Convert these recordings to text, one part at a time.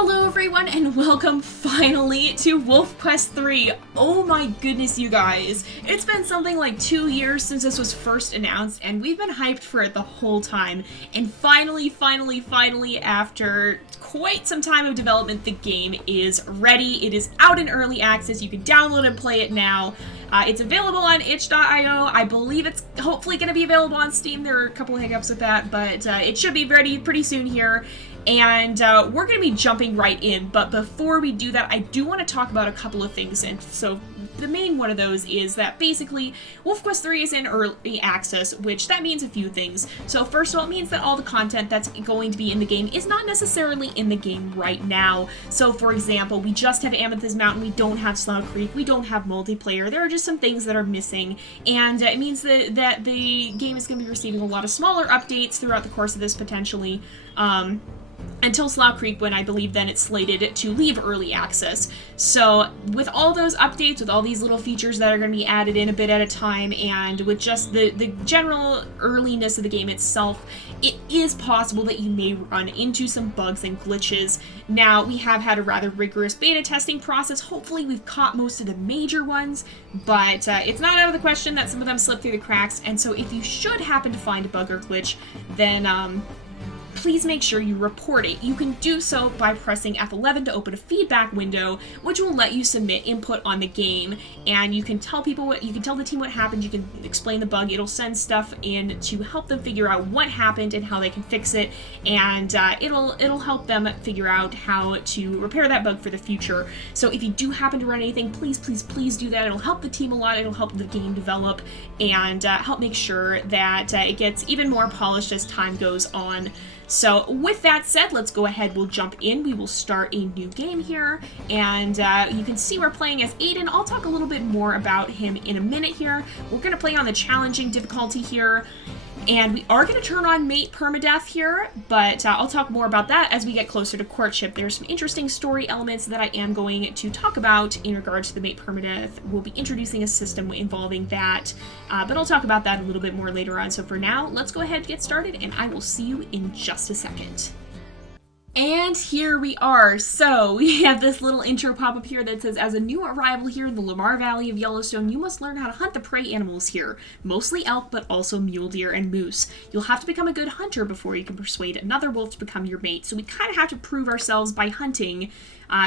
Hello everyone and welcome finally to WolfQuest 3. Oh my goodness, you guys. It's been something like 2 years since this was first announced and we've been hyped for it the whole time. And finally, after quite some time of development, the game is ready. It is out in early access. You can download and play it now. It's available on itch.io. I believe it's hopefully going to be available on Steam. There are a couple of hiccups with that, but it should be ready pretty soon here. And we're going to be jumping right in, but before we do that, I do want to talk about a couple of things. And so the main one of those is that basically WolfQuest 3 is in early access, which that means a few things. So first of all, it means that all the content that's going to be in the game is not necessarily in the game right now. So for example, we just have Amethyst Mountain, we don't have Slough Creek, we don't have multiplayer. There are just some things that are missing, and it means that the game is going to be receiving a lot of smaller updates throughout the course of this potentially. Until Slough Creek, when I believe then it's slated to leave early access. So with all those updates, with all these little features that are going to be added in a bit at a time, and with just the general earliness of the game itself, it is possible that you may run into some bugs and glitches. Now, we have had a rather rigorous beta testing process. Hopefully we've caught most of the major ones, but it's not out of the question that some of them slip through the cracks, and so if you should happen to find a bug or glitch, then please make sure you report it. You can do so by pressing F11 to open a feedback window, which will let you submit input on the game, and you can tell the team what happened, you can explain the bug, it'll send stuff in to help them figure out what happened and how they can fix it, and it'll help them figure out how to repair that bug for the future. So if you do happen to run anything, please do that. It'll help the team a lot, it'll help the game develop, and help make sure that it gets even more polished as time goes on. So with that said, let's go ahead, we'll jump in, we will start a new game here, and you can see we're playing as Aiden. I'll talk a little bit more about him in a minute here. We're going to play on the challenging difficulty here, and we are going to turn on mate permadeath here, but I'll talk more about that as we get closer to courtship. There's some interesting story elements that I am going to talk about in regards to the mate permadeath. We'll be introducing a system involving that, but I'll talk about that a little bit more later on. So for now, let's go ahead and get started, and I will see you in just a second. And here we are. So we have this little intro pop-up here that says, as a new arrival here in the Lamar Valley of Yellowstone, you must learn how to hunt the prey animals here, mostly elk, but also mule deer and moose. You'll have to become a good hunter before you can persuade another wolf to become your mate. So we kind of have to prove ourselves by hunting.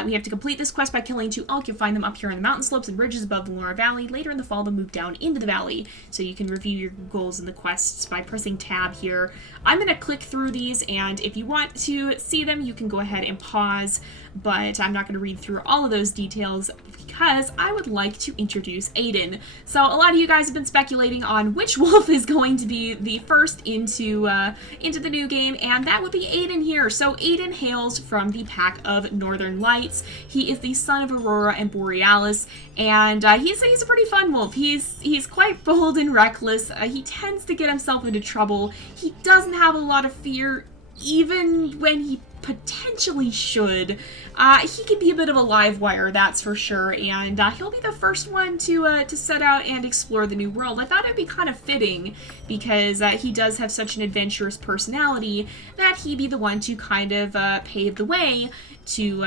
We have to complete this quest by killing 2 elk. You'll find them up here on the mountain slopes and ridges above the Lamar Valley. Later in the fall, they'll move down into the valley. So you can review your goals and the quests by pressing tab here. I'm going to click through these, and if you want to see them, you can go ahead and pause, but I'm not going to read through all of those details because I would like to introduce Aiden. So a lot of you guys have been speculating on which wolf is going to be the first into the new game, and that would be Aiden here. So Aiden hails from the pack of Northern Lights. He is the son of Aurora and Borealis, and he's a pretty fun wolf. He's quite bold and reckless. He tends to get himself into trouble. He doesn't have a lot of fear, even when he potentially should. He can be a bit of a live wire, that's for sure, and he'll be the first one to set out and explore the new world. I thought it'd be kind of fitting because he does have such an adventurous personality that he be the one to kind of pave the way to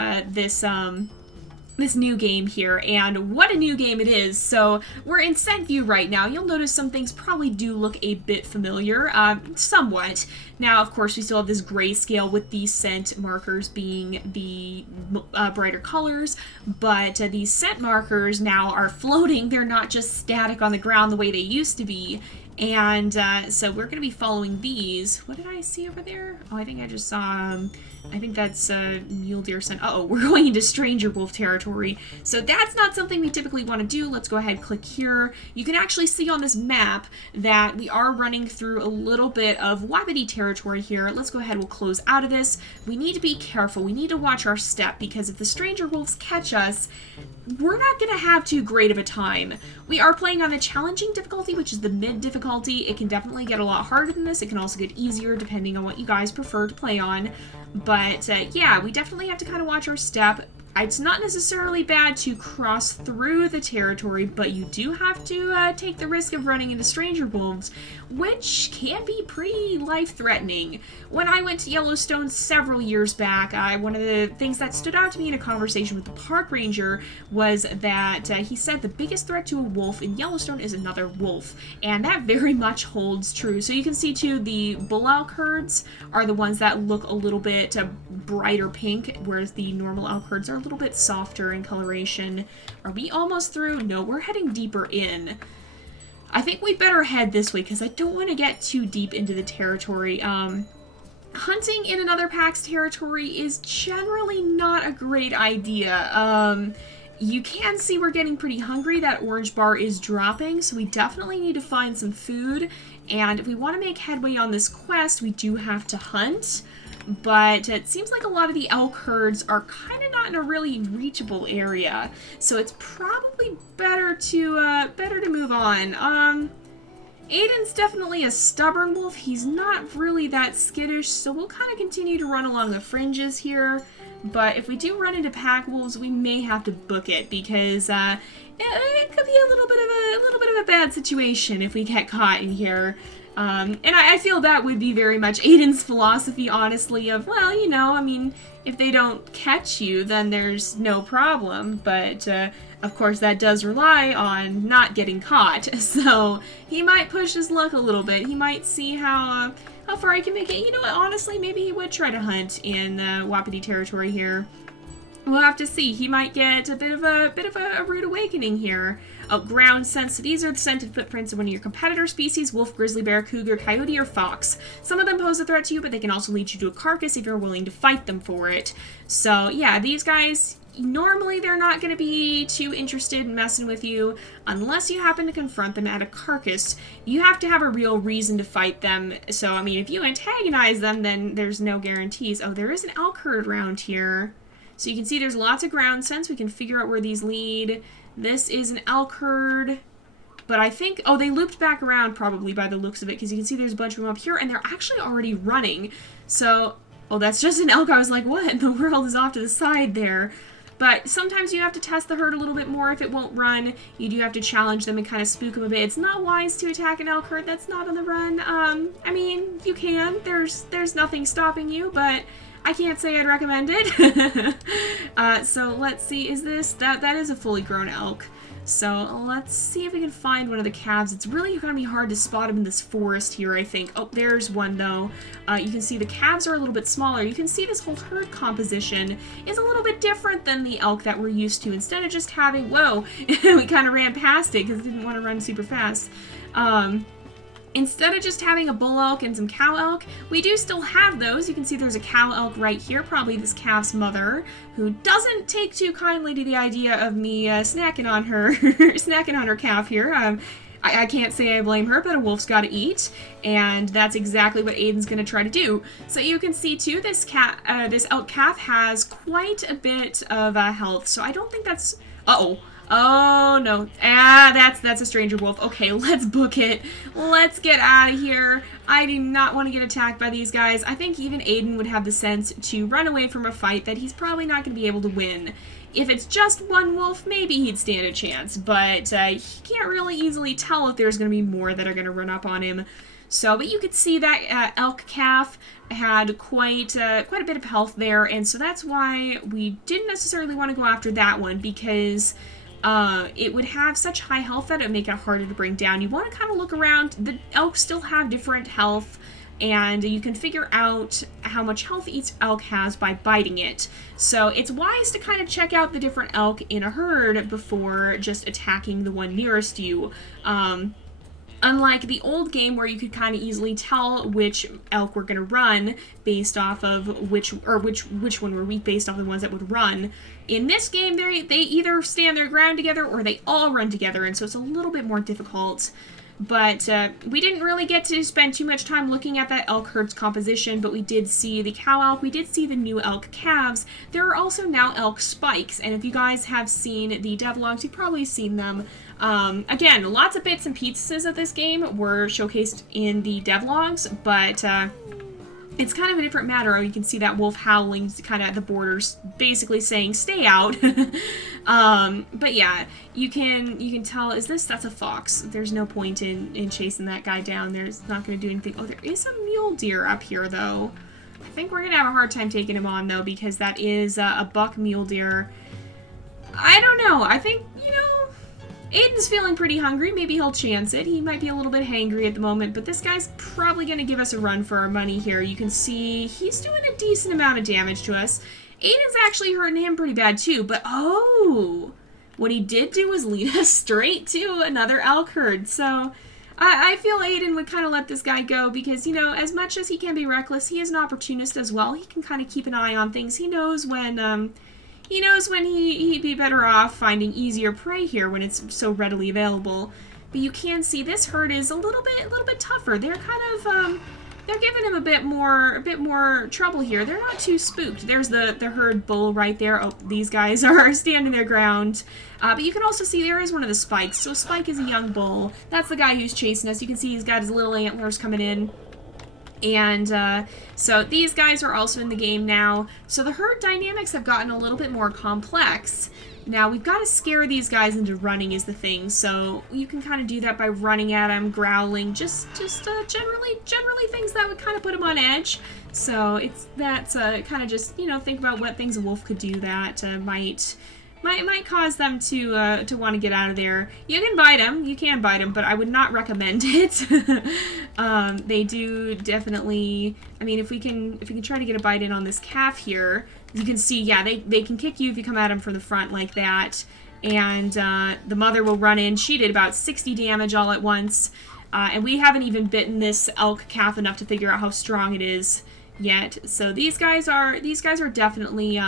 this new game here, and what a new game it is. So we're in scent view right now. You'll notice some things probably do look a bit familiar, somewhat. Now, of course, we still have this grayscale with the scent markers being the brighter colors, but these scent markers now are floating. They're not just static on the ground the way they used to be. And so we're going to be following these. What did I see over there? Oh, I think I just saw, I think that's mule deer scent. Uh-oh, we're going into stranger wolf territory. So that's not something we typically want to do. Let's go ahead and click here. You can actually see on this map that we are running through a little bit of Wapiti territory here. Let's go ahead, we'll close out of this. We need to be careful. We need to watch our step, because if the stranger wolves catch us, we're not going to have too great of a time. We are playing on the challenging difficulty, which is the mid difficulty. It can definitely get a lot harder than this. It can also get easier depending on what you guys prefer to play on. But yeah, we definitely have to kind of watch our step. It's not necessarily bad to cross through the territory, but you do have to take the risk of running into stranger wolves, which can be pretty life-threatening. When I went to Yellowstone several years back, one of the things that stood out to me in a conversation with the park ranger was that he said the biggest threat to a wolf in Yellowstone is another wolf, and that very much holds true. So you can see too, the bull elk herds are the ones that look a little bit brighter pink, whereas the normal elk herds are a little bit softer in coloration. Are we almost through? No, we're heading deeper in. I think we better head this way because I don't want to get too deep into the territory. Hunting in another pack's territory is generally not a great idea. You can see we're getting pretty hungry. That orange bar is dropping, so we definitely need to find some food. And if we want to make headway on this quest, we do have to hunt. But it seems like a lot of the elk herds are kind of not in a really reachable area, so it's probably better to move on. Aiden's definitely a stubborn wolf. He's not really that skittish, so we'll kind of continue to run along the fringes here. But if we do run into pack wolves, we may have to book it because it could be a little bit of a bad situation if we get caught in here. And I feel that would be very much Aiden's philosophy, honestly, of, well, you know, I mean, if they don't catch you, then there's no problem, but, of course, that does rely on not getting caught, so he might push his luck a little bit. He might see how far he can make it. You know what, honestly, maybe he would try to hunt in Wapiti territory here. We'll have to see. He might get a bit of a rude awakening here. Oh, ground sense. So these are the scented footprints of one of your competitor species: wolf, grizzly bear, cougar, coyote, or fox. Some of them pose a threat to you, but they can also lead you to a carcass if you're willing to fight them for it. So yeah, these guys, normally they're not going to be too interested in messing with you unless you happen to confront them at a carcass. You have to have a real reason to fight them. So I mean, if you antagonize them, then there's no guarantees. Oh, there is an elk herd around here. So you can see there's lots of ground sense. We can figure out where these lead. This is an elk herd, but I think, oh, they looped back around probably by the looks of it, because you can see there's a bunch of them up here, and they're actually already running. So, oh, that's just an elk. I was like, what in the world is off to the side there? But sometimes you have to test the herd a little bit more. If it won't run, you do have to challenge them and kind of spook them a bit. It's not wise to attack an elk herd that's not on the run. I mean, you can. There's nothing stopping you, but I can't say I'd recommend it. So let's see, is this, that is a fully grown elk. So let's see if we can find one of the calves. It's really going to be hard to spot them in this forest here, I think. Oh, there's one though. You can see the calves are a little bit smaller. You can see this whole herd composition is a little bit different than the elk that we're used to. Instead of just having, whoa, we kind of ran past it because it didn't want to run super fast. Instead of just having a bull elk and some cow elk, we do still have those. You can see there's a cow elk right here, probably this calf's mother, who doesn't take too kindly to the idea of me snacking on her snacking on her calf here. I can't say I blame her, but a wolf's got to eat, and that's exactly what Aiden's going to try to do. So you can see too, this elk calf has quite a bit of health. So I don't think that's. Oh, no. That's a stranger wolf. Okay, let's book it. Let's get out of here. I do not want to get attacked by these guys. I think even Aiden would have the sense to run away from a fight that he's probably not going to be able to win. If it's just one wolf, maybe he'd stand a chance, but he can't really easily tell if there's going to be more that are going to run up on him. So, but you could see that elk calf had quite a bit of health there, and so that's why we didn't necessarily want to go after that one, because it would have such high health that it would make it harder to bring down. You want to kind of look around. The elk still have different health, and you can figure out how much health each elk has by biting it. So it's wise to kind of check out the different elk in a herd before just attacking the one nearest you. Unlike the old game where you could kind of easily tell which elk were going to run based off of which one were weak based off the ones that would run. In this game, they either stand their ground together or they all run together, and so it's a little bit more difficult. But we didn't really get to spend too much time looking at that elk herd's composition, but we did see the cow elk, we did see the new elk calves. There are also now elk spikes, and if you guys have seen the devlogs, you've probably seen them. Again, lots of bits and pieces of this game were showcased in the devlogs, but it's kind of a different matter. You can see that wolf howling kind of at the borders, basically saying, stay out. But yeah, you can tell, that's a fox. There's no point in chasing that guy down. There's not going to do anything. Oh, there is a mule deer up here, though. I think we're going to have a hard time taking him on, though, because that is a buck mule deer. I don't know. I think, Aiden's feeling pretty hungry. Maybe he'll chance it. He might be a little bit hangry at the moment, but this guy's probably going to give us a run for our money here. You can see he's doing a decent amount of damage to us. Aiden's actually hurting him pretty bad too, but oh, what he did do was lead us straight to another elk herd. So I feel Aiden would kind of let this guy go because, as much as he can be reckless, he is an opportunist as well. He can kind of keep an eye on things. He knows when he'd be better off finding easier prey here when it's so readily available. But you can see this herd is a little bit tougher. They're kind of they're giving him a bit more trouble here. They're not too spooked. There's the herd bull right there. Oh, these guys are standing their ground. But you can also see there is one of the spikes. So Spike is a young bull. That's the guy who's chasing us. You can see he's got his little antlers coming in. And so these guys are also in the game now. So the herd dynamics have gotten a little bit more complex. Now we've got to scare these guys into running is the thing. So you can kind of do that by running at them, growling, just generally things that would kind of put them on edge. So that's kind of just, think about what things a wolf could do that might cause them to want to get out of there. You can bite them, but I would not recommend it. They do definitely, if we can try to get a bite in on this calf here, you can see, yeah, they can kick you if you come at them from the front like that. And the mother will run in. She did about 60 damage all at once. And we haven't even bitten this elk calf enough to figure out how strong it is yet. So these guys are definitely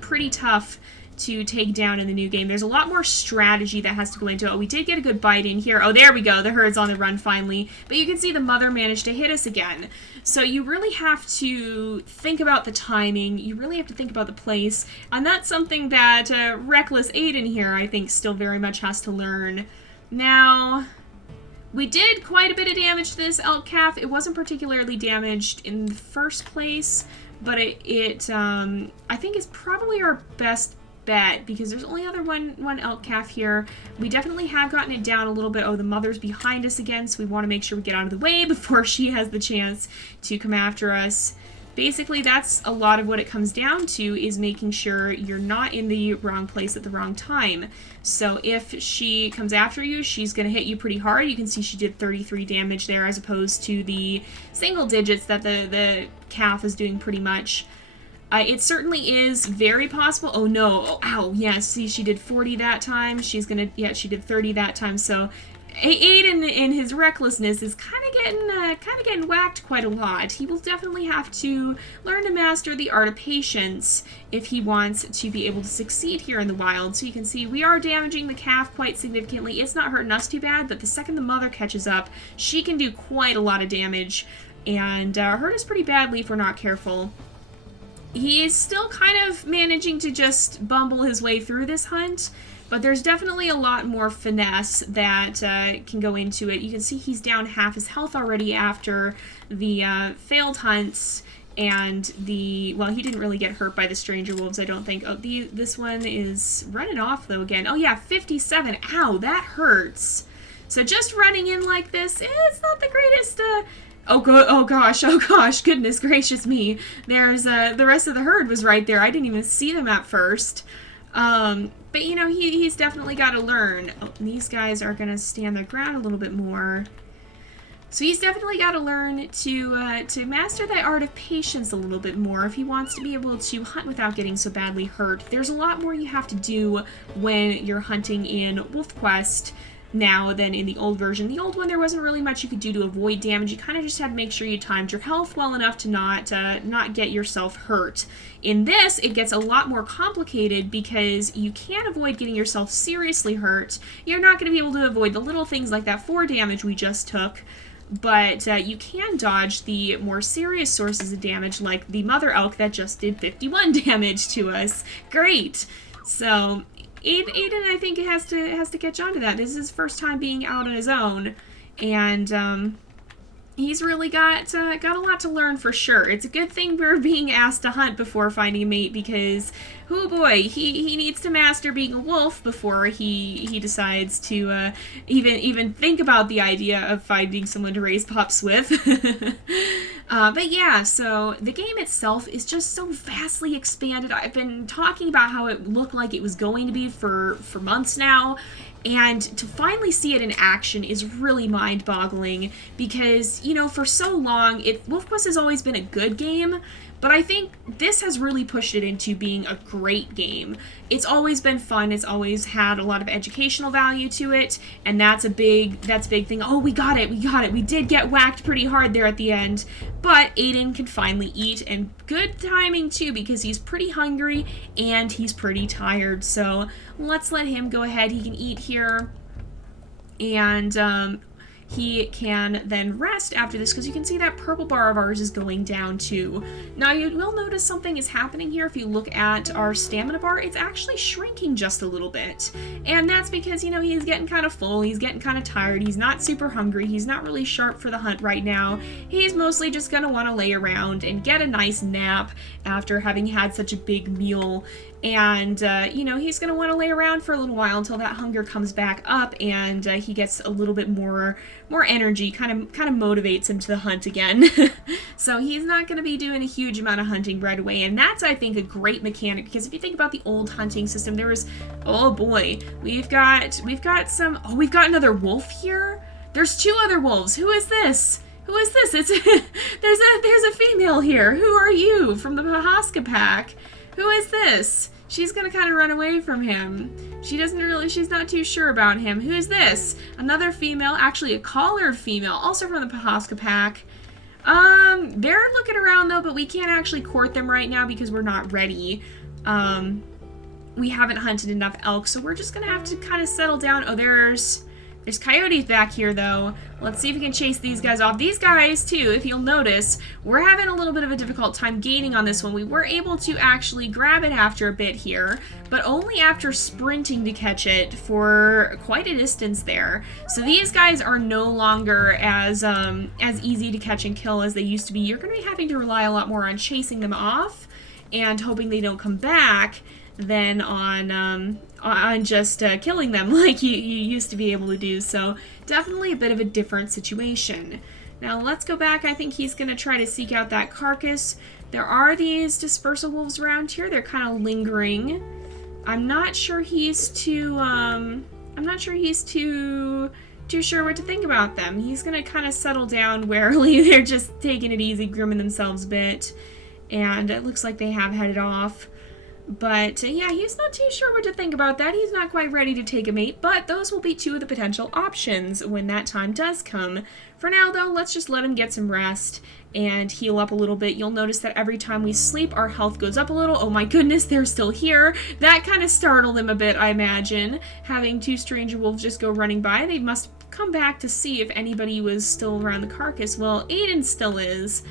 pretty tough to take down in the new game. There's a lot more strategy that has to go into it. Oh, we did get a good bite in here. Oh, there we go. The herd's on the run finally. But you can see the mother managed to hit us again. So you really have to think about the timing. You really have to think about the place. And that's something that reckless Aiden here, I think, still very much has to learn. Now, we did quite a bit of damage to this elk calf. It wasn't particularly damaged in the first place, but I think it's probably our best bet because there's only one elk calf here. We definitely have gotten it down a little bit. Oh, the mother's behind us again, so we want to make sure we get out of the way before she has the chance to come after us. Basically, that's a lot of what it comes down to, is making sure you're not in the wrong place at the wrong time. So if she comes after you, she's going to hit you pretty hard. You can see she did 33 damage there as opposed to the single digits that the calf is doing pretty much. It certainly is very possible. Oh no, oh, ow, yeah, see, she did 40 that time. She did 30 that time. So Aiden, in his recklessness, is kind of getting whacked quite a lot. He will definitely have to learn to master the art of patience if he wants to be able to succeed here in the wild. So you can see we are damaging the calf quite significantly. It's not hurting us too bad, but the second the mother catches up, she can do quite a lot of damage and hurt us pretty badly if we're not careful. He is still kind of managing to just bumble his way through this hunt, but there's definitely a lot more finesse that can go into it. You can see he's down half his health already after the failed hunts, and he didn't really get hurt by the stranger wolves, I don't think. Oh, this one is running off, though, again. Oh, yeah, 57. Ow, that hurts. So just running in like this, it's not the greatest... Oh gosh, goodness gracious me. There's, the rest of the herd was right there. I didn't even see them at first. But, he's definitely got to learn. Oh, these guys are going to stand their ground a little bit more. So he's definitely got to learn to master that art of patience a little bit more if he wants to be able to hunt without getting so badly hurt. There's a lot more you have to do when you're hunting in WolfQuest now than in the old version. The old one, there wasn't really much you could do to avoid damage. You kind of just had to make sure you timed your health well enough to not get yourself hurt. In this, it gets a lot more complicated because you can't avoid getting yourself seriously hurt. You're not going to be able to avoid the little things like that 4 damage we just took, but you can dodge the more serious sources of damage like the mother elk that just did 51 damage to us. Great! So Aiden, I think, has to catch on to that. This is his first time being out on his own, and He's really got a lot to learn for sure. It's a good thing we're being asked to hunt before finding a mate because, oh boy, he needs to master being a wolf before he decides to even think about the idea of finding someone to raise pups with. But yeah, so the game itself is just so vastly expanded. I've been talking about how it looked like it was going to be for months now. And to finally see it in action is really mind-boggling because, you know, for so long, WolfQuest has always been a good game, but I think this has really pushed it into being a great game. It's always been fun, it's always had a lot of educational value to it, and that's a big thing. Oh, we got it, we did get whacked pretty hard there at the end, but Aiden can finally eat, and good timing too, because he's pretty hungry and he's pretty tired, so let's let him go ahead. He can eat here, and he can then rest after this because you can see that purple bar of ours is going down too. Now you will notice something is happening here. If you look at our stamina bar, it's actually shrinking just a little bit. And that's because, you know, he's getting kind of full, he's getting kind of tired, he's not super hungry, he's not really sharp for the hunt right now. He's mostly just going to want to lay around and get a nice nap after having had such a big meal. And, you know, he's going to want to lay around for a little while until that hunger comes back up and he gets a little bit more energy, kind of motivates him to the hunt again. So he's not going to be doing a huge amount of hunting right away, and that's, I think, a great mechanic, because if you think about the old hunting system, there was, oh boy, we've got some, oh, we've got another wolf here? There's 2 other wolves. Who is this? Who is this? It's there's a female here. Who are you? From the Pahaska pack. Who is this? She's gonna kind of run away from him. She's not too sure about him. Who is this? Another female, actually a collared female, also from the Pahaska pack. They're looking around though, but we can't actually court them right now because we're not ready. We haven't hunted enough elk, so we're just gonna have to kind of settle down. Oh, there's coyotes back here, though. Let's see if we can chase these guys off. These guys, too, if you'll notice, we're having a little bit of a difficult time gaining on this one. We were able to actually grab it after a bit here, but only after sprinting to catch it for quite a distance there. So these guys are no longer as easy to catch and kill as they used to be. You're going to be having to rely a lot more on chasing them off and hoping they don't come back than on just killing them like you used to be able to do. So definitely a bit of a different situation. Now let's go back. I think he's going to try to seek out that carcass. There are these dispersal wolves around here. They're kind of lingering. I'm not sure he's too sure what to think about them. He's going to kind of settle down warily. They're just taking it easy, grooming themselves a bit. And it looks like they have headed off. But, yeah, he's not too sure what to think about that. He's not quite ready to take a mate, but those will be 2 of the potential options when that time does come. For now, though, let's just let him get some rest and heal up a little bit. You'll notice that every time we sleep, our health goes up a little. Oh my goodness, they're still here. That kind of startled him a bit, I imagine, having 2 stranger wolves just go running by. They must come back to see if anybody was still around the carcass. Well, Aiden still is.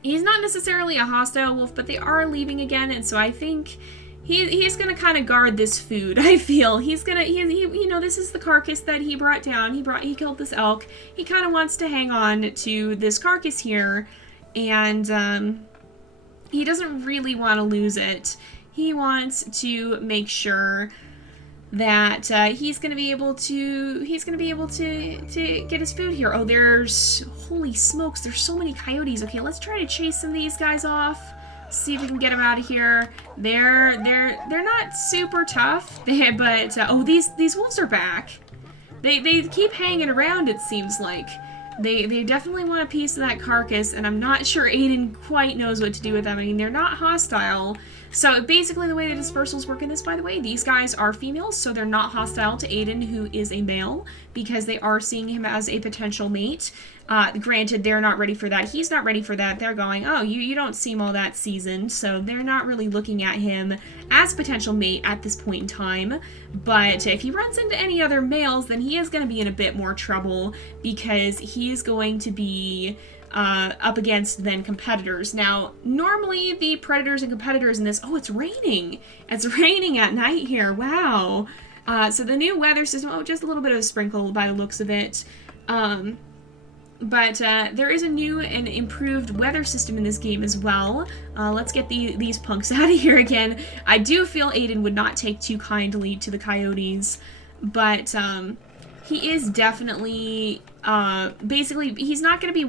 He's not necessarily a hostile wolf, but they are leaving again, and so I think he's gonna kind of guard this food. I feel he's gonna, you know, this is the carcass that he brought down. He killed this elk. He kind of wants to hang on to this carcass here, and he doesn't really want to lose it. He wants to make sure that he's gonna be able to get his food here. Oh, holy smokes, there's so many coyotes. Okay, let's try to chase some of these guys off. See if we can get them out of here. They're not super tough, but oh, these wolves are back. They keep hanging around, it seems like. They definitely want a piece of that carcass, and I'm not sure Aiden quite knows what to do with them. I mean, they're not hostile. So basically the way the dispersals work in this, by the way, these guys are females, so they're not hostile to Aiden, who is a male, because they are seeing him as a potential mate. Granted, they're not ready for that. He's not ready for that. They're going, oh, you don't seem all that seasoned, so they're not really looking at him as a potential mate at this point in time. But if he runs into any other males, then he is going to be in a bit more trouble, because he is going to be up against then competitors. Now, normally the predators and competitors in this, oh, it's raining. It's raining at night here. Wow. So the new weather system, oh, just a little bit of a sprinkle by the looks of it. But there is a new and improved weather system in this game as well. Let's get these punks out of here again. I do feel Aiden would not take too kindly to the coyotes, but he is definitely, basically, he's not going to be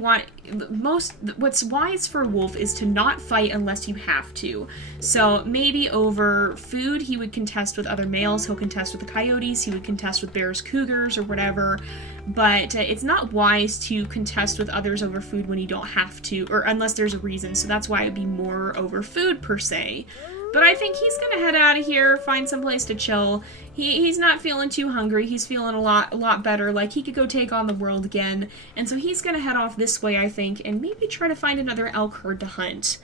what's wise for a wolf is to not fight unless you have to. So maybe over food, he would contest with other males, he'll contest with the coyotes, he would contest with bears, cougars, or whatever, but it's not wise to contest with others over food when you don't have to, or unless there's a reason, so that's why it would be more over food per se. But I think he's gonna head out of here, find some place to chill. He's not feeling too hungry. He's feeling a lot better. Like, he could go take on the world again. And so he's gonna head off this way, I think, and maybe try to find another elk herd to hunt.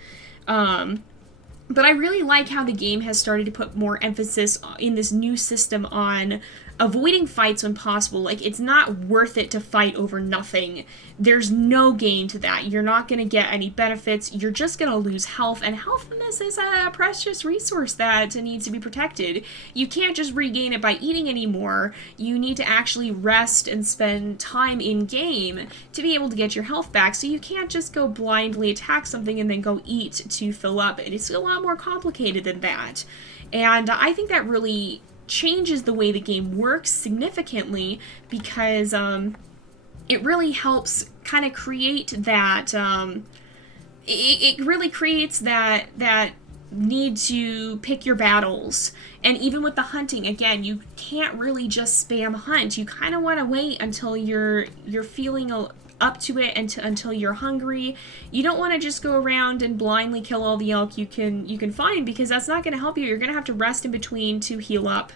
But I really like how the game has started to put more emphasis in this new system on avoiding fights when possible. Like, it's not worth it to fight over nothing. There's no gain to that. You're not going to get any benefits. You're just going to lose health, and health in this is a precious resource that needs to be protected. You can't just regain it by eating anymore. You need to actually rest and spend time in-game to be able to get your health back, so you can't just go blindly attack something and then go eat to fill up. It's a lot more complicated than that. And I think that really changes the way the game works significantly, because it really helps kind of create that it really creates that need to pick your battles. And even with the hunting, again, you can't really just spam hunt. You kind of want to wait until you're feeling up to it, until you're hungry. You don't want to just go around and blindly kill all the elk you can find, because that's not going to help you. You're going to have to rest in between to heal up.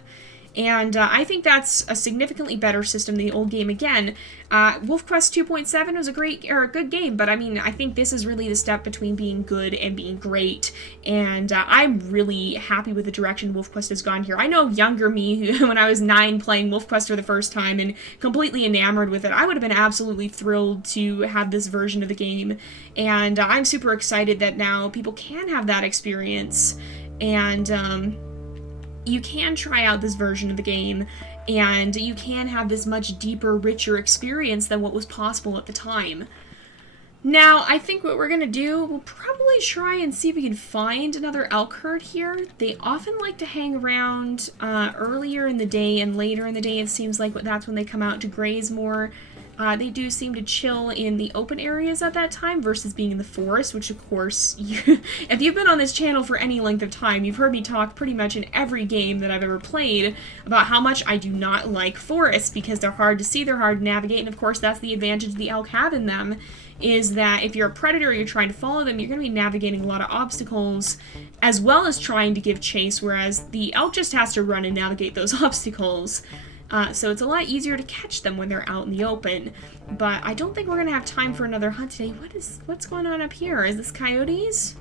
And I think that's a significantly better system than the old game. Again, WolfQuest 2.7 was a good game, but I mean, I think this is really the step between being good and being great. And I'm really happy with the direction WolfQuest has gone here. I know younger me, when I was 9 playing WolfQuest for the first time and completely enamored with it, I would have been absolutely thrilled to have this version of the game. And I'm super excited that now people can have that experience. And you can try out this version of the game, and you can have this much deeper, richer experience than what was possible at the time. Now, I think what we're going to do, we'll probably try and see if we can find another elk herd here. They often like to hang around earlier in the day and later in the day. It seems like that's when they come out to graze more. They do seem to chill in the open areas at that time versus being in the forest, which of course, if you've been on this channel for any length of time, you've heard me talk pretty much in every game that I've ever played about how much I do not like forests, because they're hard to see, they're hard to navigate, and of course that's the advantage the elk have in them, is that if you're a predator or you're trying to follow them, you're going to be navigating a lot of obstacles as well as trying to give chase, whereas the elk just has to run and navigate those obstacles. So it's a lot easier to catch them when they're out in the open. But I don't think we're going to have time for another hunt today. What's going on up here? Is this coyotes?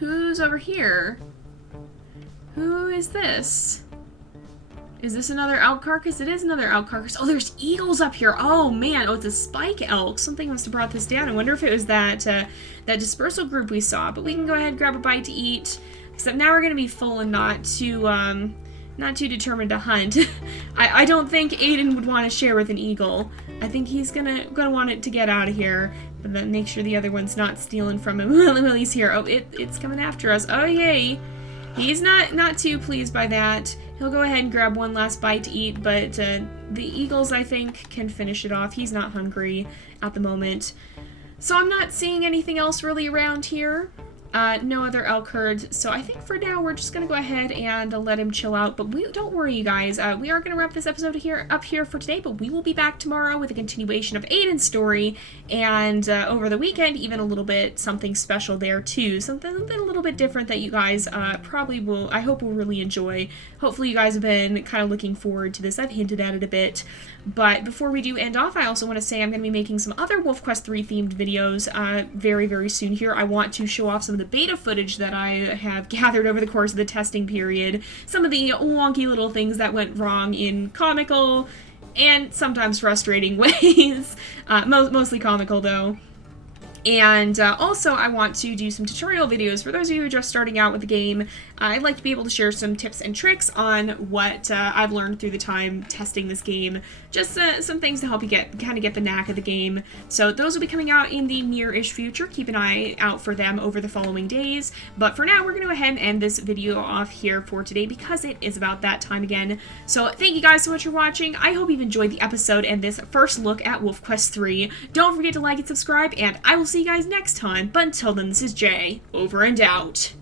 Who's over here? Who is this? Is this another elk carcass? It is another elk carcass. Oh, there's eagles up here. Oh, man. Oh, it's a spike elk. Something must have brought this down. I wonder if it was that dispersal group we saw. But we can go ahead and grab a bite to eat. Except now we're going to be full and not too determined to hunt. I don't think Aiden would want to share with an eagle. I think he's gonna want it to get out of here, but then make sure the other one's not stealing from him while he's here. Oh, it's coming after us. Oh, yay. He's not too pleased by that. He'll go ahead and grab one last bite to eat, but the eagles, I think, can finish it off. He's not hungry at the moment. So I'm not seeing anything else really around here. No other elk herds, so I think for now we're just going to go ahead and let him chill out, but don't worry, you guys, we are going to wrap this episode up here for today, but we will be back tomorrow with a continuation of Aiden's story, and over the weekend, even a little bit something special there too, something a little bit different that you guys probably will, I hope will really enjoy. Hopefully you guys have been kind of looking forward to this. I've hinted at it a bit, but before we do end off, I also want to say I'm going to be making some other WolfQuest 3 themed videos very, very soon here. I want to show off some of the beta footage that I have gathered over the course of the testing period, some of the wonky little things that went wrong in comical and sometimes frustrating ways, mostly comical though. And also, I want to do some tutorial videos for those of you who are just starting out with the game. I'd like to be able to share some tips and tricks on what I've learned through the time testing this game. Just some things to help you get the knack of the game. So those will be coming out in the near-ish future. Keep an eye out for them over the following days. But for now, we're going to go ahead and end this video off here for today because it is about that time again. So thank you guys so much for watching. I hope you've enjoyed the episode and this first look at WolfQuest 3. Don't forget to like and subscribe, and I will see you guys next time. But until then, this is Jay, over and out.